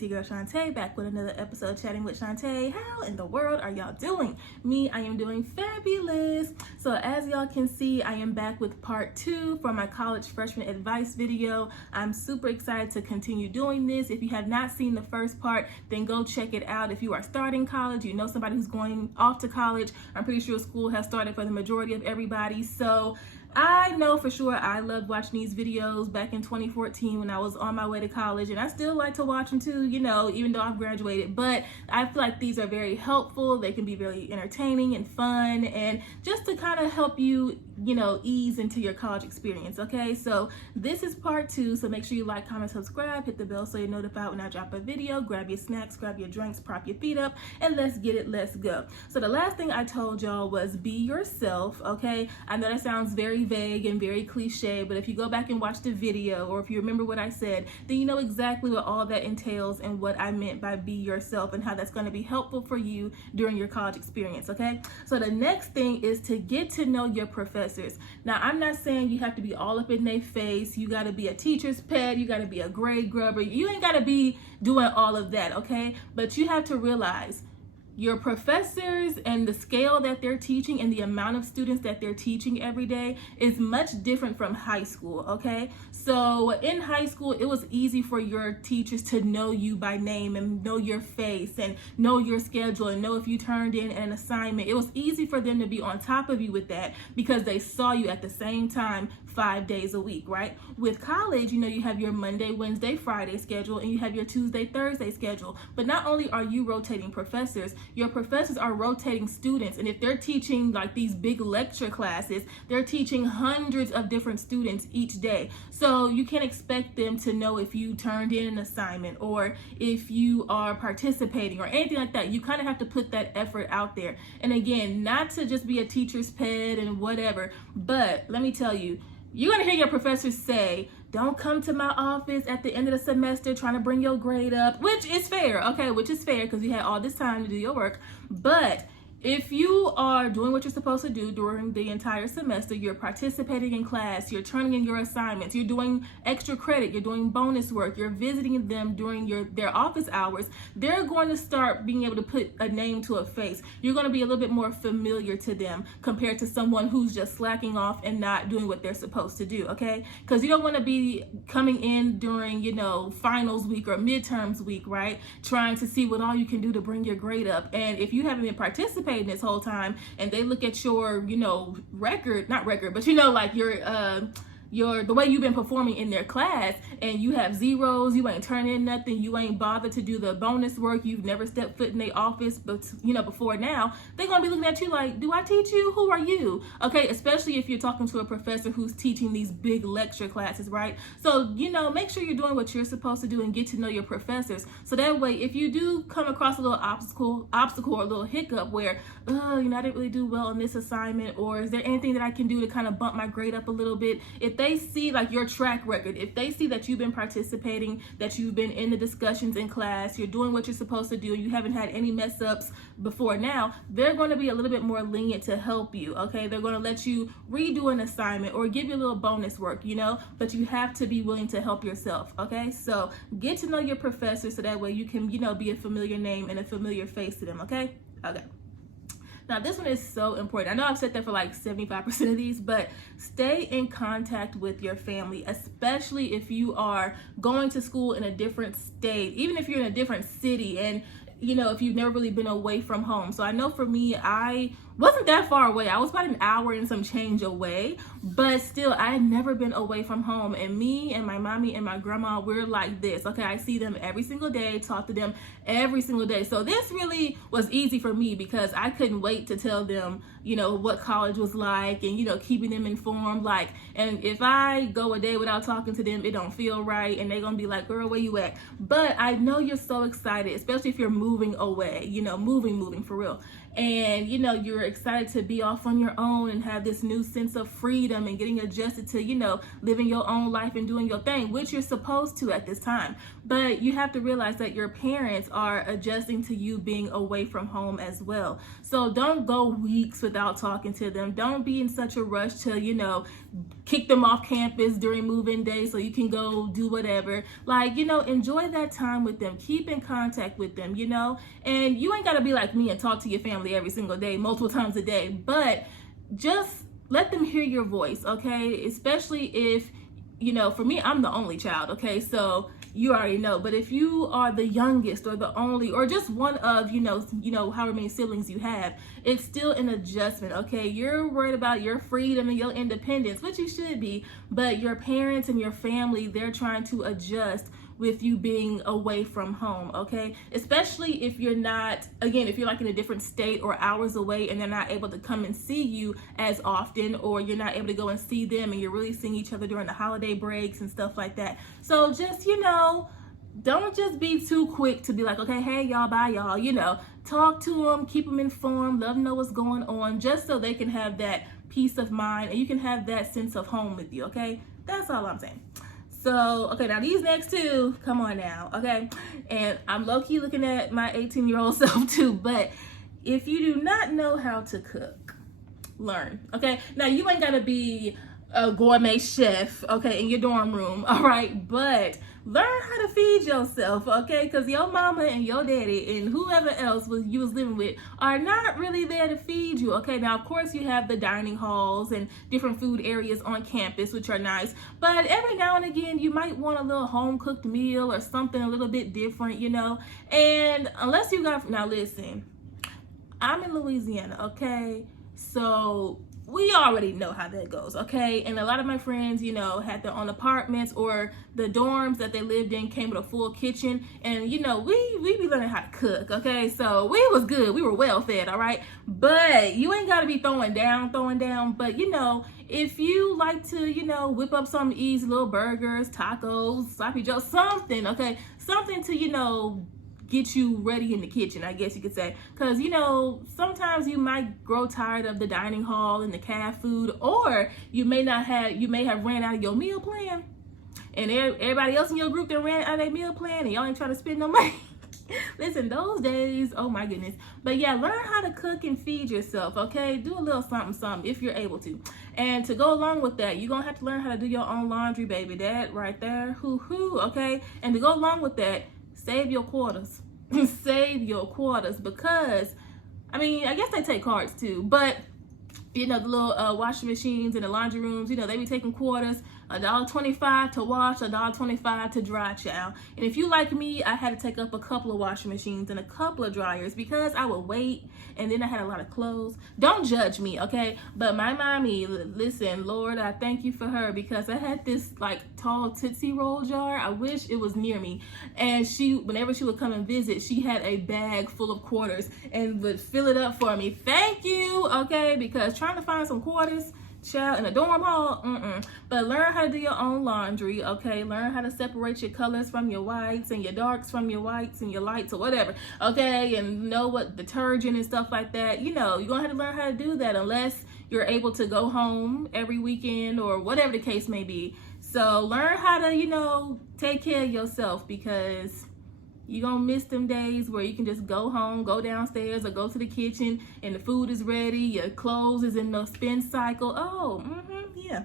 it's your girl Chanté back with another episode of Chatting with Chanté. How in the world are y'all doing? Me, I am doing fabulous. So as y'all can see, I am back with part 2 for my college freshman advice video. I'm super excited to continue doing this. If you have not seen the first part, then go check it out. If you are starting college, you know somebody who's going off to college, I'm pretty sure school has started for the majority of everybody. So I know for sure I loved watching these videos back in 2014 when I was on my way to college, and I still like to watch them too, you know, even though I've graduated. But I feel like these are very helpful. They can be very entertaining and fun, and just to kind of help you, you know, ease into your college experience. Okay, so this is part 2, so make sure you like, comment, subscribe, hit the bell so you're notified when I drop a video. Grab your snacks, grab your drinks, prop your feet up, and let's get it, let's go. So the last thing I told y'all was be yourself. Okay, I know that sounds very vague and very cliche, but if you go back and watch the video, or if you remember what I said, then you know exactly what all that entails and what I meant by be yourself and how that's going to be helpful for you during your college experience. Okay, so the next thing is to get to know your professors. Now, I'm not saying you have to be all up in their face, you got to be a teacher's pet, you got to be a grade grubber, you ain't got to be doing all of that. Okay, but you have to realize your professors and the scale that they're teaching and the amount of students that they're teaching every day is much different from high school. Okay, so in high school it was easy for your teachers to know you by name and know your face and know your schedule and know if you turned in an assignment. It was easy for them to be on top of you with that because they saw you at the same time 5 days a week, right? With college, you know, you have your Monday, Wednesday, Friday schedule, and you have your Tuesday, Thursday schedule. But not only are you rotating professors, your professors are rotating students. And if they're teaching like these big lecture classes, they're teaching hundreds of different students each day. So you can't expect them to know if you turned in an assignment or if you are participating or anything like that. You kind of have to put that effort out there. And again, not to just be a teacher's pet and whatever, but let me tell you, you're going to hear your professors say, don't come to my office at the end of the semester trying to bring your grade up, which is fair, okay, which is fair because you had all this time to do your work. But if you are doing what you're supposed to do during the entire semester, you're participating in class, you're turning in your assignments, you're doing extra credit, you're doing bonus work, you're visiting them during their office hours, they're going to start being able to put a name to a face. You're going to be a little bit more familiar to them compared to someone who's just slacking off and not doing what they're supposed to do, okay? Because you don't want to be coming in during, you know, finals week or midterms week, right? Trying to see what all you can do to bring your grade up. And if you haven't been participating this whole time and they look at your, you know, not record, but you know, like the way you've been performing in their class, and you have zeros, you ain't turning in nothing, you ain't bothered to do the bonus work, you've never stepped foot in their office, but you know, before now, they're gonna be looking at you like, do I teach you? Who are you? Okay, especially if you're talking to a professor who's teaching these big lecture classes, right? So, you know, make sure you're doing what you're supposed to do and get to know your professors. So that way, if you do come across a little obstacle or a little hiccup where, you know, I didn't really do well on this assignment, or is there anything that I can do to kind of bump my grade up a little bit? If they see like your track record, if they see that you've been participating, that you've been in the discussions in class, you're doing what you're supposed to do, you haven't had any mess ups before now, they're going to be a little bit more lenient to help you. Okay, they're going to let you redo an assignment or give you a little bonus work, you know, but you have to be willing to help yourself. Okay, so get to know your professor so that way you can, you know, be a familiar name and a familiar face to them. Okay. Now, this one is so important. I know I've said that for like 75% of these, but stay in contact with your family, especially if you are going to school in a different state, even if you're in a different city, and you know, if you've never really been away from home. So I know for me, I wasn't that far away. I was about an hour and some change away, but still, I had never been away from home. And me and my mommy and my grandma, we're like this. Okay, I see them every single day, talk to them every single day. So this really was easy for me because I couldn't wait to tell them, you know, what college was like and, you know, keeping them informed. Like, and if I go a day without talking to them, it don't feel right. And they're going to be like, girl, where you at? But I know you're so excited, especially if you're moving away, you know, moving for real. And, you know, you're excited to be off on your own and have this new sense of freedom and getting adjusted to, you know, living your own life and doing your thing, which you're supposed to at this time. But you have to realize that your parents are adjusting to you being away from home as well. So don't go weeks without talking to them. Don't be in such a rush to, you know, kick them off campus during move-in day so you can go do whatever. Like, you know, enjoy that time with them. Keep in contact with them, you know. And you ain't got to be like me and talk to your family every single day, multiple times a day, but just let them hear your voice, okay? Especially if, you know, for me, I'm the only child, okay? So you already know. But if you are the youngest or the only or just one of, you know, however many siblings you have, it's still an adjustment, okay? You're worried about your freedom and your independence, which you should be, but your parents and your family, they're trying to adjust with you being away from home, okay? Especially if you're not, again, if you're like in a different state or hours away and they're not able to come and see you as often, or you're not able to go and see them and you're really seeing each other during the holiday breaks and stuff like that. So just, you know, don't just be too quick to be like, okay, hey, y'all, bye, y'all, you know, talk to them, keep them informed, let them know what's going on, just so they can have that peace of mind and you can have that sense of home with you, okay? That's all I'm saying. So, okay, now these next two, come on now, okay? And I'm low-key looking at my 18-year-old self too, but if you do not know how to cook, learn, okay? Now, you ain't gotta be a gourmet chef, okay, in your dorm room, all right? But learn how to feed yourself, okay? Because your mama and your daddy and whoever else you was living with are not really there to feed you, okay? Now, of course, you have the dining halls and different food areas on campus, which are nice. But every now and again, you might want a little home-cooked meal or something a little bit different, you know? And unless you got, now listen, I'm in Louisiana, okay? So we already know how that goes, okay? And a lot of my friends, you know, had their own apartments or the dorms that they lived in came with a full kitchen. And, you know, we be learning how to cook, okay? So we was good. We were well fed, all right? But you ain't got to be throwing down. But, you know, if you like to, you know, whip up some easy little burgers, tacos, sloppy joe, something, okay? Something to, you know, get you ready in the kitchen, I guess you could say. Because, you know, sometimes you might grow tired of the dining hall and the caf food, or you may have ran out of your meal plan, and everybody else in your group that ran out of their meal plan, and y'all ain't trying to spend no money. Listen, those days, oh my goodness. But yeah, learn how to cook and feed yourself, okay? Do a little something if you're able to. And to go along with that, you're gonna have to learn how to do your own laundry, baby. That right there, okay? And to go along with that, save your quarters. Save your quarters, because I mean, I guess they take cards too, but you know, the little washing machines in the laundry rooms, you know, they be taking quarters, $1.25 to wash, $1.25 to dry, child. And if you like me, I had to take up a couple of washing machines and a couple of dryers because I would wait, and then I had a lot of clothes. Don't judge me, okay? But my mommy, listen, Lord, I thank you for her, because I had this like tall Tootsie Roll jar. I wish it was near me. And whenever she would come and visit, she had a bag full of quarters and would fill it up for me. Thank you, okay? Because trying to find some quarters, child, in a dorm hall, But learn how to do your own laundry, okay? Learn how to separate your colors from your whites and your darks from your whites and your lights or whatever, okay? And know what detergent and stuff like that. You know, you're gonna have to learn how to do that unless you're able to go home every weekend or whatever the case may be. So learn how to, you know, take care of yourself, because you're gonna miss them days where you can just go home, go downstairs, or go to the kitchen and the food is ready, your clothes is in the spin cycle. Oh, yeah.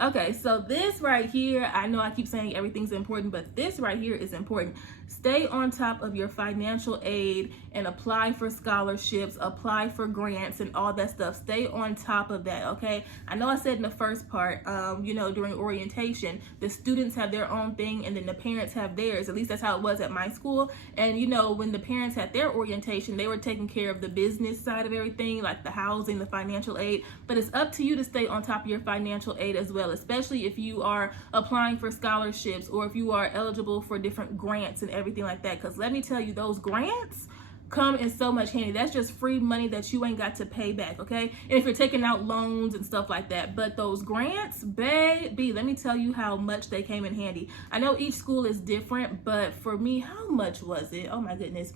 Okay, so this right here, I know I keep saying everything's important, but this right here is important. Stay on top of your financial aid and apply for scholarships, apply for grants and all that stuff. Stay on top of that, okay? I know I said in the first part, you know, during orientation, the students have their own thing and then the parents have theirs. At least that's how it was at my school. And, you know, when the parents had their orientation, they were taking care of the business side of everything, like the housing, the financial aid. But it's up to you to stay on top of your financial aid as well, especially if you are applying for scholarships or if you are eligible for different grants and everything like that. Because let me tell you, those grants come in so much handy. That's just free money that you ain't got to pay back, okay? And if you're taking out loans and stuff like that. But those grants, baby, let me tell you how much they came in handy. I know each school is different, but for me, how much was it? Oh my goodness.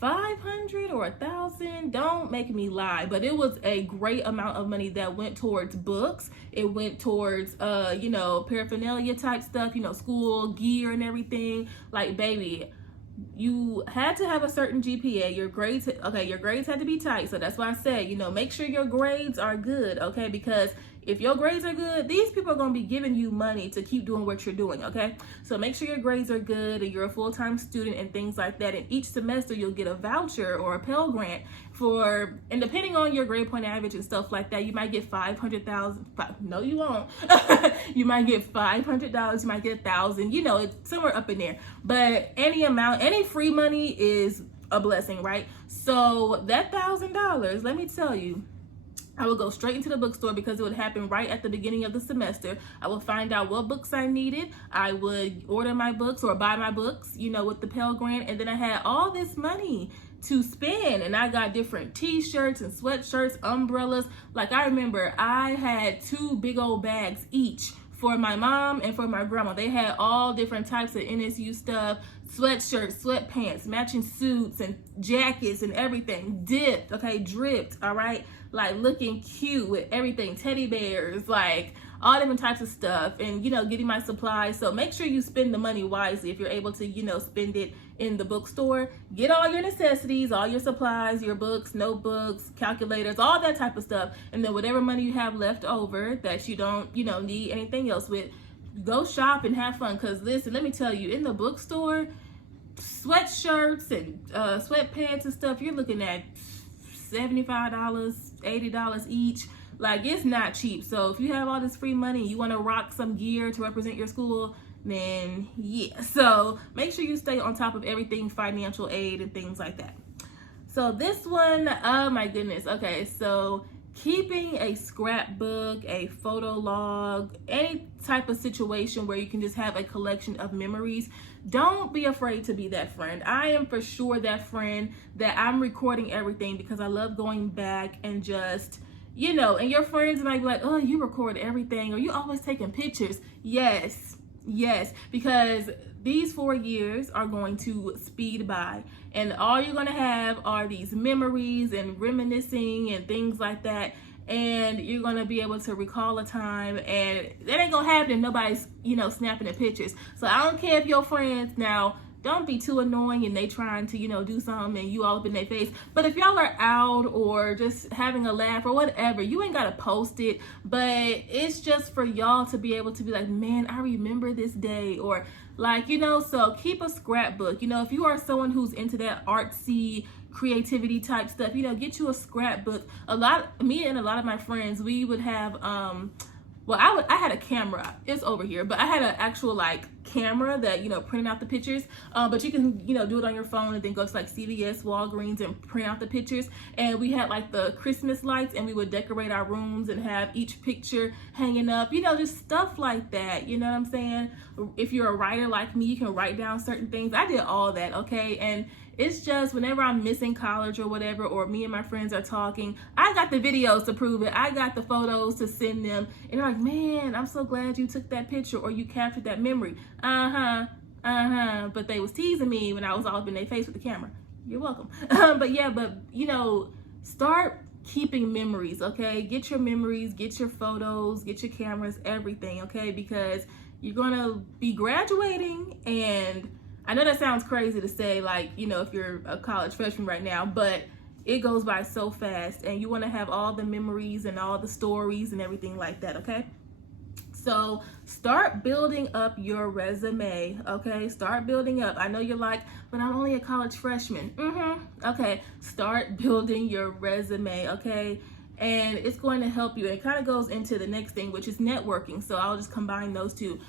500 or 1,000, don't make me lie, but it was a great amount of money that went towards books. It went towards paraphernalia type stuff, school gear and everything. Like, baby, you had to have a certain GPA. Your grades had to be tight. So that's why I said, make sure your grades are good, okay? Because if your grades are good, these people are going to be giving you money to keep doing what you're doing, okay? So make sure your grades are good and you're a full-time student and things like that. And each semester you'll get a voucher or a Pell Grant and depending on your grade point average and stuff like that, you might get $500,000. No, you won't. You might get $500. You might get $1,000. It's somewhere up in there. But any free money is a blessing, right? So that $1,000, let me tell you, I would go straight into the bookstore because it would happen right at the beginning of the semester. I would find out what books I needed. I would order my books or buy my books, with the Pell Grant. And then I had all this money to spend. And I got different t-shirts and sweatshirts, umbrellas. Like, I remember I had 2 big old bags each for my mom and for my grandma. They had all different types of NSU stuff, sweatshirts, sweatpants, matching suits and jackets and everything. Dripped, all right? Like, looking cute with everything, teddy bears, like all different types of stuff, and getting my supplies. So make sure you spend the money wisely. If you're able to spend it in the bookstore, get all your necessities, all your supplies, your books, notebooks, calculators, all that type of stuff. And then whatever money you have left over that you don't need anything else with, go shop and have fun. Because listen, let me tell you, in the bookstore, sweatshirts and sweatpants and stuff, you're looking at $75, $80 each. Like, it's not cheap. So if you have all this free money, you want to rock some gear to represent your school, then yeah. So make sure you stay on top of everything, financial aid and things like that. So this one, oh my goodness. Okay, so keeping a scrapbook, a photo log, any type of situation where you can just have a collection of memories. Don't be afraid to be that friend. I am for sure that friend that I'm recording everything because I love going back and just, and your friends might be like, oh, you record everything, or you always taking pictures. Yes, because these 4 years are going to speed by, and all you're going to have are these memories and reminiscing and things like that. And you're going to be able to recall a time, and that ain't going to happen if nobody's, snapping the pictures. So I don't care if your friends, now, don't be too annoying and they trying to, do something and you all up in their face. But if y'all are out or just having a laugh or whatever, you ain't got to post it. But it's just for y'all to be able to be like, man, I remember this day. Or like, so keep a scrapbook. If you are someone who's into that artsy, creativity type stuff, get you a scrapbook. Me and a lot of my friends, we would have I had a camera, it's over here, but I had an actual camera that printed out the pictures, but you can do it on your phone and then go to CVS, Walgreens and print out the pictures. And we had the Christmas lights, and we would decorate our rooms and have each picture hanging up, just stuff like that. You know what I'm saying? If you're a writer like me, you can write down certain things. I did all that, okay? And it's just whenever I'm missing college or whatever, or me and my friends are talking, I got the videos to prove it. I got the photos to send them. And they're like, man, I'm so glad you took that picture or you captured that memory. But they was teasing me when I was all up in their face with the camera. You're welcome. Start keeping memories, okay? Get your memories, get your photos, get your cameras, everything, okay? Because you're going to be graduating, and I know that sounds crazy to say, if you're a college freshman right now, but it goes by so fast, and you want to have all the memories and all the stories and everything like that, okay? So start building up your resume, okay? Start building up. I know you're like, but I'm only a college freshman. Okay, start building your resume, okay? And it's going to help you. It kind of goes into the next thing, which is networking. So I'll just combine those two.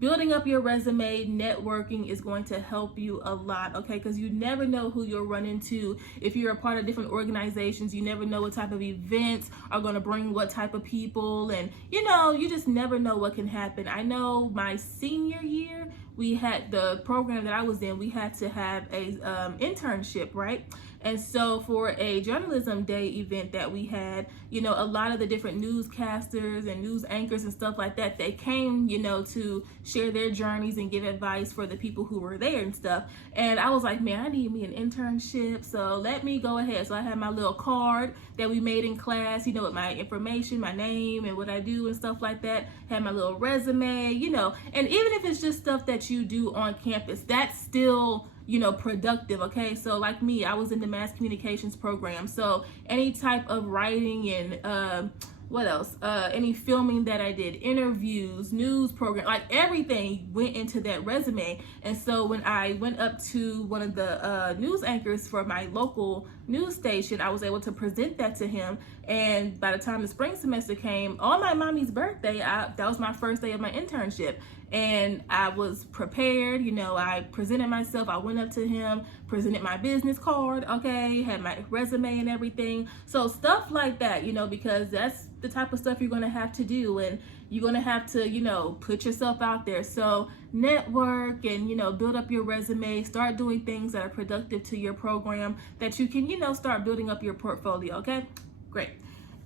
Building up your resume, networking is going to help you a lot, okay? Because you never know who you'll run into. If you're a part of different organizations, you never know what type of events are going to bring what type of people. And, you just never know what can happen. I know my senior year, we had the program that I was in, we had to have a internship, right? And so for a journalism day event that we had, you know, a lot of the different newscasters and news anchors and stuff like that, they came, you know, to share their journeys and give advice for the people who were there and stuff. And I was like, man, I need me an internship, so let me go ahead. So I had my little card that we made in class, you know, with my information, my name and what I do and stuff like that. Had my little resume, you know, and even if it's just stuff that you do on campus, that's still, you know, productive. Okay, so like me, I was in the mass communications program, so any type of writing and what else, any filming that I did, interviews, news program, like everything went into that resume. And so when I went up to one of the news anchors for my local news station, I was able to present that to him. And by the time the spring semester came, on my mommy's birthday, that was my first day of my internship. And I was prepared, you know, I presented myself, I went up to him, presented my business card, okay, had my resume and everything. So stuff like that, you know, because that's the type of stuff you're going to have to do, and you're going to have to, you know, put yourself out there. So network and, you know, build up your resume, start doing things that are productive to your program that you can, you know, start building up your portfolio, okay? Great.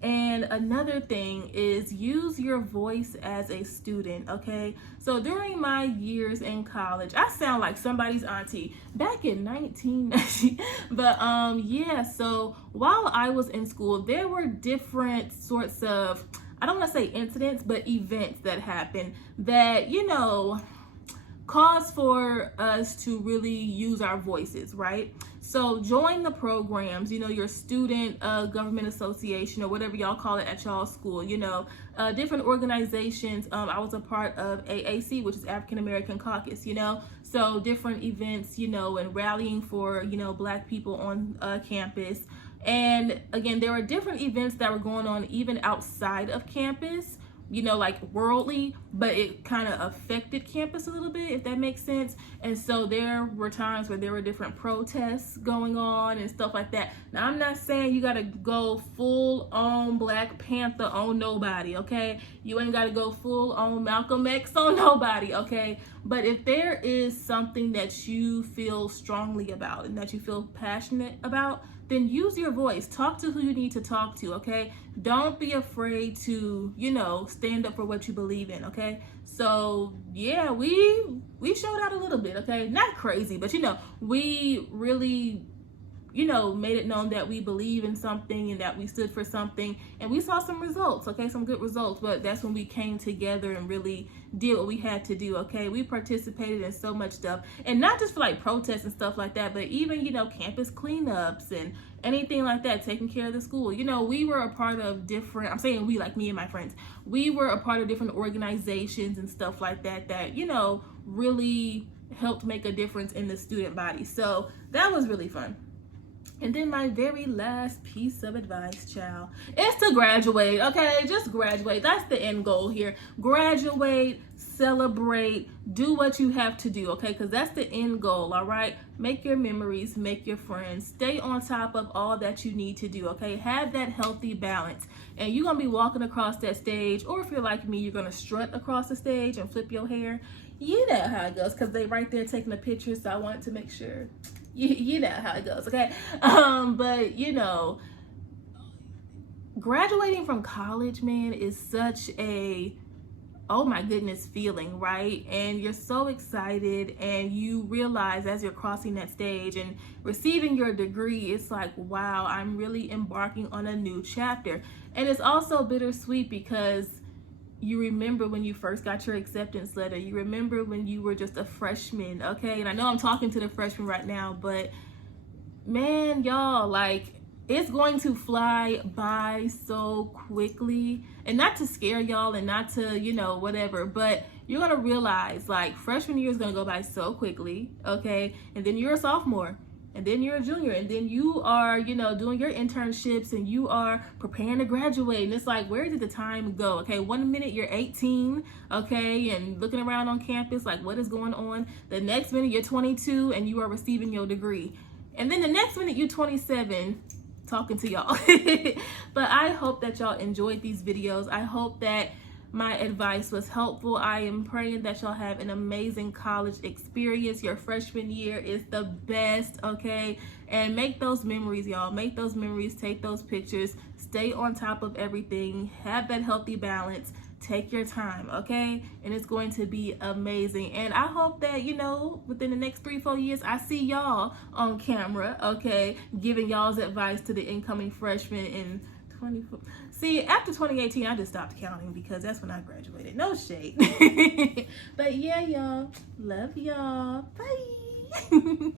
And another thing is use your voice as a student, okay? So during my years in college, I sound like somebody's auntie back in 1990. But yeah, so while I was in school, there were different sorts of, I don't want to say incidents, but events that happened that, you know, cause for us to really use our voices, right? So join the programs, you know, your student government association or whatever y'all call it at y'all school, you know, different organizations. I was a part of AAC, which is African American Caucus, you know, so different events, you know, and rallying for, you know, Black people on campus. And again, there were different events that were going on even outside of campus, you know, like worldly, but it kind of affected campus a little bit, if that makes sense. And so there were times where there were different protests going on and stuff like that. Now, I'm not saying you got to go full on Black Panther on nobody, okay? You ain't got to go full on Malcolm X on nobody, okay? But if there is something that you feel strongly about and that you feel passionate about, then use your voice. Talk to who you need to talk to, okay? Don't be afraid to, you know, stand up for what you believe in, okay? So, yeah, we showed out a little bit, okay? Not crazy, but, you know, we really, you know, made it known that we believe in something and that we stood for something. And we saw some results, okay? Some good results. But that's when we came together and really did what we had to do, okay? We participated in so much stuff. And not just for like protests and stuff like that, but even, you know, campus cleanups and anything like that, taking care of the school. You know, we were a part of different, I'm saying we, like me and my friends, we were a part of different organizations and stuff like that, that, you know, really helped make a difference in the student body. So that was really fun. And then my very last piece of advice, child, is to graduate, okay? Just graduate. That's the end goal here. Graduate, celebrate, do what you have to do, okay? Because that's the end goal, all right? Make your memories, make your friends, stay on top of all that you need to do, okay? Have that healthy balance. And you're going to be walking across that stage, or if you're like me, you're going to strut across the stage and flip your hair. You know how it goes, because they right there taking a picture, so I wanted to make sure. You know how it goes, okay? But, you know, graduating from college, man, is such a, oh my goodness, feeling, right? And you're so excited, and you realize as you're crossing that stage and receiving your degree, it's like, wow, I'm really embarking on a new chapter. And it's also bittersweet because you remember when you first got your acceptance letter. You remember when you were just a freshman, okay? And I know I'm talking to the freshmen right now, but man, y'all, like, it's going to fly by so quickly. And not to scare y'all and not to, you know, whatever, but you're going to realize, like, freshman year is going to go by so quickly, okay? And then you're a sophomore. And then you're a junior, and then you are, you know, doing your internships, and you are preparing to graduate. And it's like, where did the time go? Okay, 1 minute you're 18, okay, and looking around on campus, like, what is going on? The next minute you're 22, and you are receiving your degree. And then the next minute you're 27, talking to y'all. But I hope that y'all enjoyed these videos. I hope that my advice was helpful. I am praying that y'all have an amazing college experience. Your freshman year is the best, okay? And make those memories, y'all. Make those memories, take those pictures, stay on top of everything, have that healthy balance. Take your time, okay? And it's going to be amazing. And I hope that, you know, within the next 3-4 years, I see y'all on camera, okay, giving y'all's advice to the incoming freshmen in 24. See, after 2018, I just stopped counting because that's when I graduated. No shade. But yeah, y'all. Love y'all. Bye.